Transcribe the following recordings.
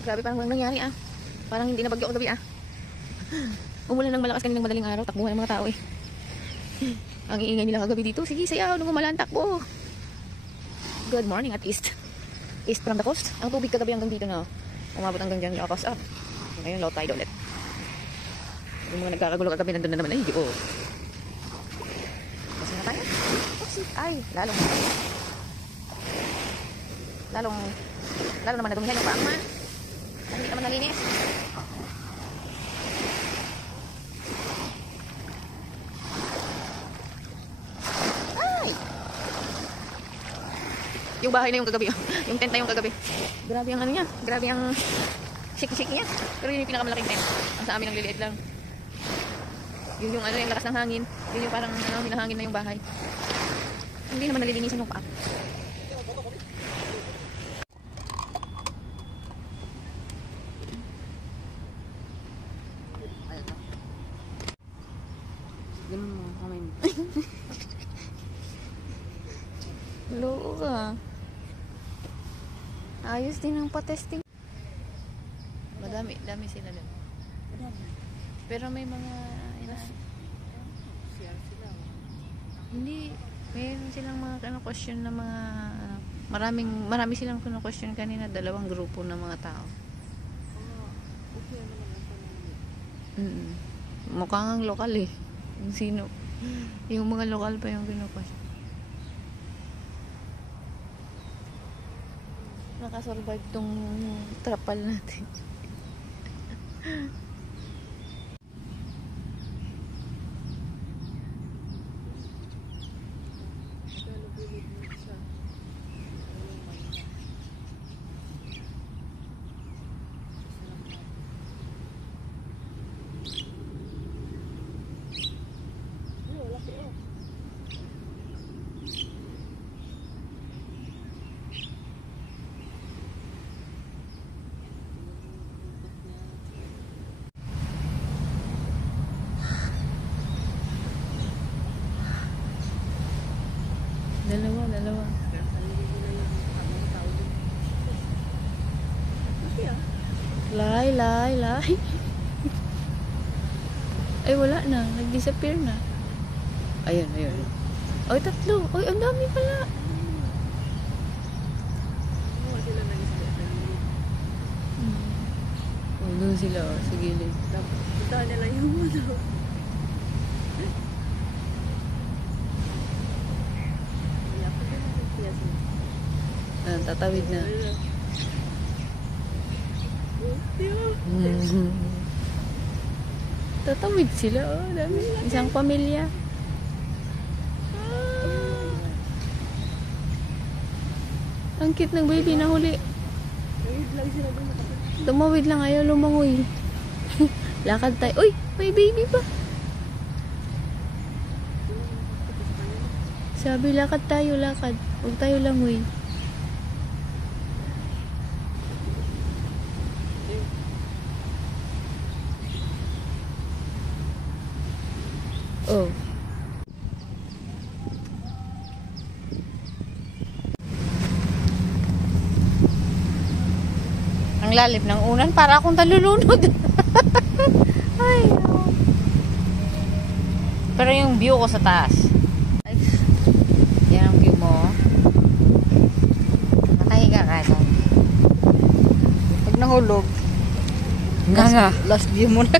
Grabe, parang walang nangyari ah. Parang hindi na bagyo ang gabi ah. Umulan ng malakas kaninang madaling araw. Takbuhan ng mga tao eh. Ang iingay nila kagabi dito. Sige, sayaw. Nung umalan, takbo. Good morning at east. East from the coast. Ang tubig kagabi hanggang dito na. Umabot hanggang dyan. Lakas up. Ngayon, low tide ulit. Yung mga nagkakagulo kagabi, nandun na naman. Ay, hindi ko. Kasi na tayo. Ay, lalo naman nadumihan yung paang man. Hindi naman nalinis. Ay! Yung bahay na yung kagabi. Yung tent na yung kagabi. Grabe ang ano niya. Grabe ang shiki-shiki niya. Pero yun yung pinakamalaking tent. Ang sa amin ang liliit lang. Yun yung ano, yung lakas ng hangin. Yun yung parang ano, hinahangin na yung bahay. Hindi naman nalilinisan yung paa. Ganun mo kamay mo. Loko ka. Ayos din ang pa-testing. Dami sila doon. Pero may mga hindi, mayroon silang mga question na mga marami silang question kanina, 2 grupo ng mga tao. Mukhang lokal eh. Yung sino, yung mga lokal pa yung kinukwestiyon. Nakasurvive tong trapal natin. Dalawa. Lay. Ay, wala na. Nag-disappear na. Ayun. Ay, 3. Ay, ang dami pala. Doon sila, sa gilid. Ito nila yung mundo. Tatawid na. Tatawid sila, oh, dami. Isang pamilya. Ang cute ng baby na huli. Tumawid lang, ayaw lumangoy. Lakad tayo. Uy, may baby pa. Sabi, lakad tayo. Huwag tayo langoy. Oh. Ang lalim ng unan, para akong talulunod. Ay, no. Pero yung view ko sa taas. Yan ang view mo. Nakahiga ka doon. Pag nahulog, last view mo na.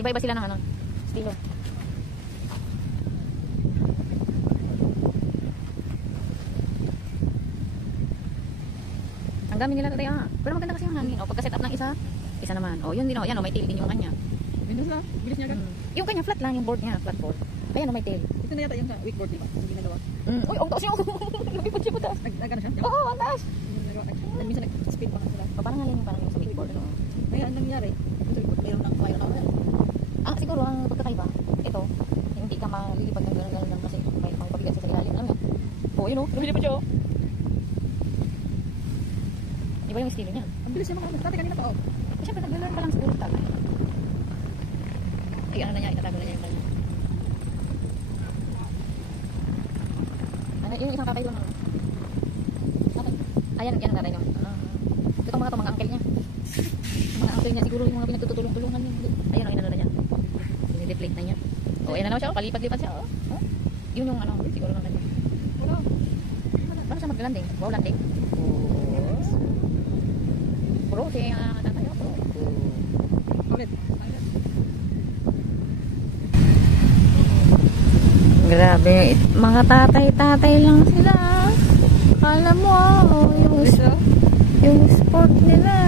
Iba-iba sila ng ano, estilo. Ang dami nila tatay pero maganda kasi yung hangin. O pagka set up ng isa naman. O yun din o, yan o, may tail din yung kanya. Windows lang. Bilis niya agad. Yung kanya flat lang, yung board niya, flat board. Ayan o, may tail. Ito na yata yung sa weak board, di ba? Yung ginagawa. Uy, ang taas yung lumipad siya pa taas. Nag-ano siya? Oo, ang taas. Yung ginagawa. Ay, minsan nag-spin pa nga sila. O parang nga yung parang yung sa big board. No? Kaya ang nangyari, yung sa weak board, mayroon na. Siguro ang pagkakaiba, ito, hindi ka malilipad ng gano'n lang kasi may pabigat siya sa ilalim. Alam mo yun? O, yun o, lumilipad siya o. Iba yung estilo niya. Ang bilis niya mga dati kanina pa, oh. Siyempre, nag-learn pa lang siguro tagay. Ay, ano na niya, itatago na niya yung kanya. Ano, yung isang kakay doon. Ayan, yan ang tatay niyo. Ito mga to, mga uncle niya. Mga uncle niya, siguro yung mga pinagtutulong-tulungan niya. Ayan o, inano na niya. Ini-deflate na niya. O, ayan na naman siya, palipat-lipat siya. Yun yung ano, siguro ng kanya. Wala. Paano siya mag-landing? Wow, landing. Bro, si tatay o, bro. Ulit. Grabe, mga tatay-tatay lang sila. Kala mo yung sport nila.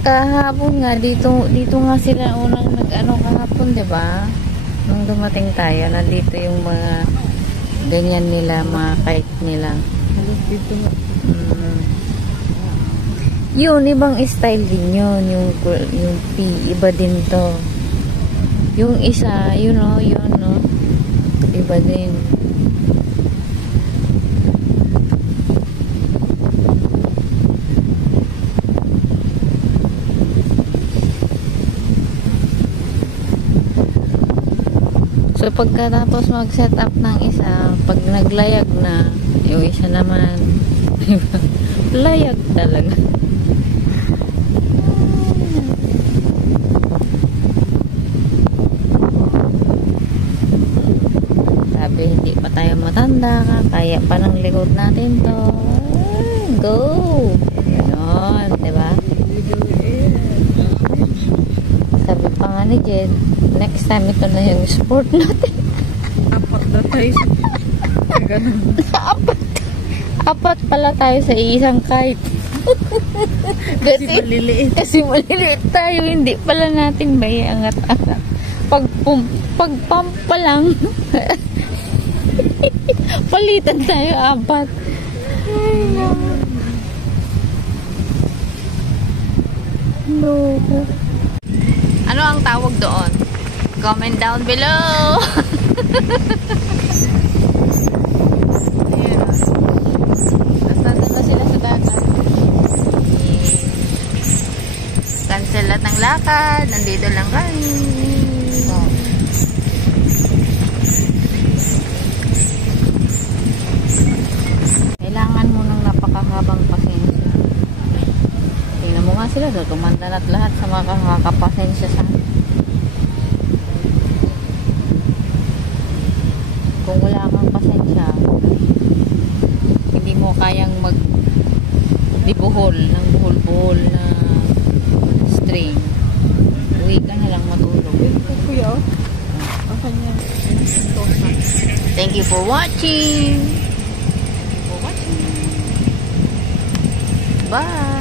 Kahapon nga, dito nga sila unang nag-ano kahapon, diba? Nung dumating tayo, nandito yung mga ganyan nila, mga kite nila. Dito nga. Yun, ibang style din yun. Yung P, iba din to. Yung isa, yun o, iba din. So, pagkatapos mag-set up ng isa, pag naglayag na, yung isa naman, layag talaga. Sabi, hindi pa tayo matanda, kaya pa ng likod natin to. Go! Ganon, diba? Sabi pa nga ni Jed, next time ito na yung sport natin. Apat na tayo. Ganun. Apat pala tayo sa isang kite. Kasi maliliit tayo, hindi pala natin may angat-angat. Pag pump pa lang, palitan tayo apat. No. Ano ang tawag doon? Comment down below. Ayan. Nandito na sila sa dagat. Cancel lahat ng lakad. Nandito lang kami. Kailangan mo ng napakahabang pasensya. Tingnan mo nga sila. Tumandan at lahat sa mga kakapasensya sa kung wala kang pasensya, hindi mo kayang mag-dibuhol ng buhol-buhol na string. Uwi ka na lang matulog. Kuya, ang kanya. Thank you for watching. Bye.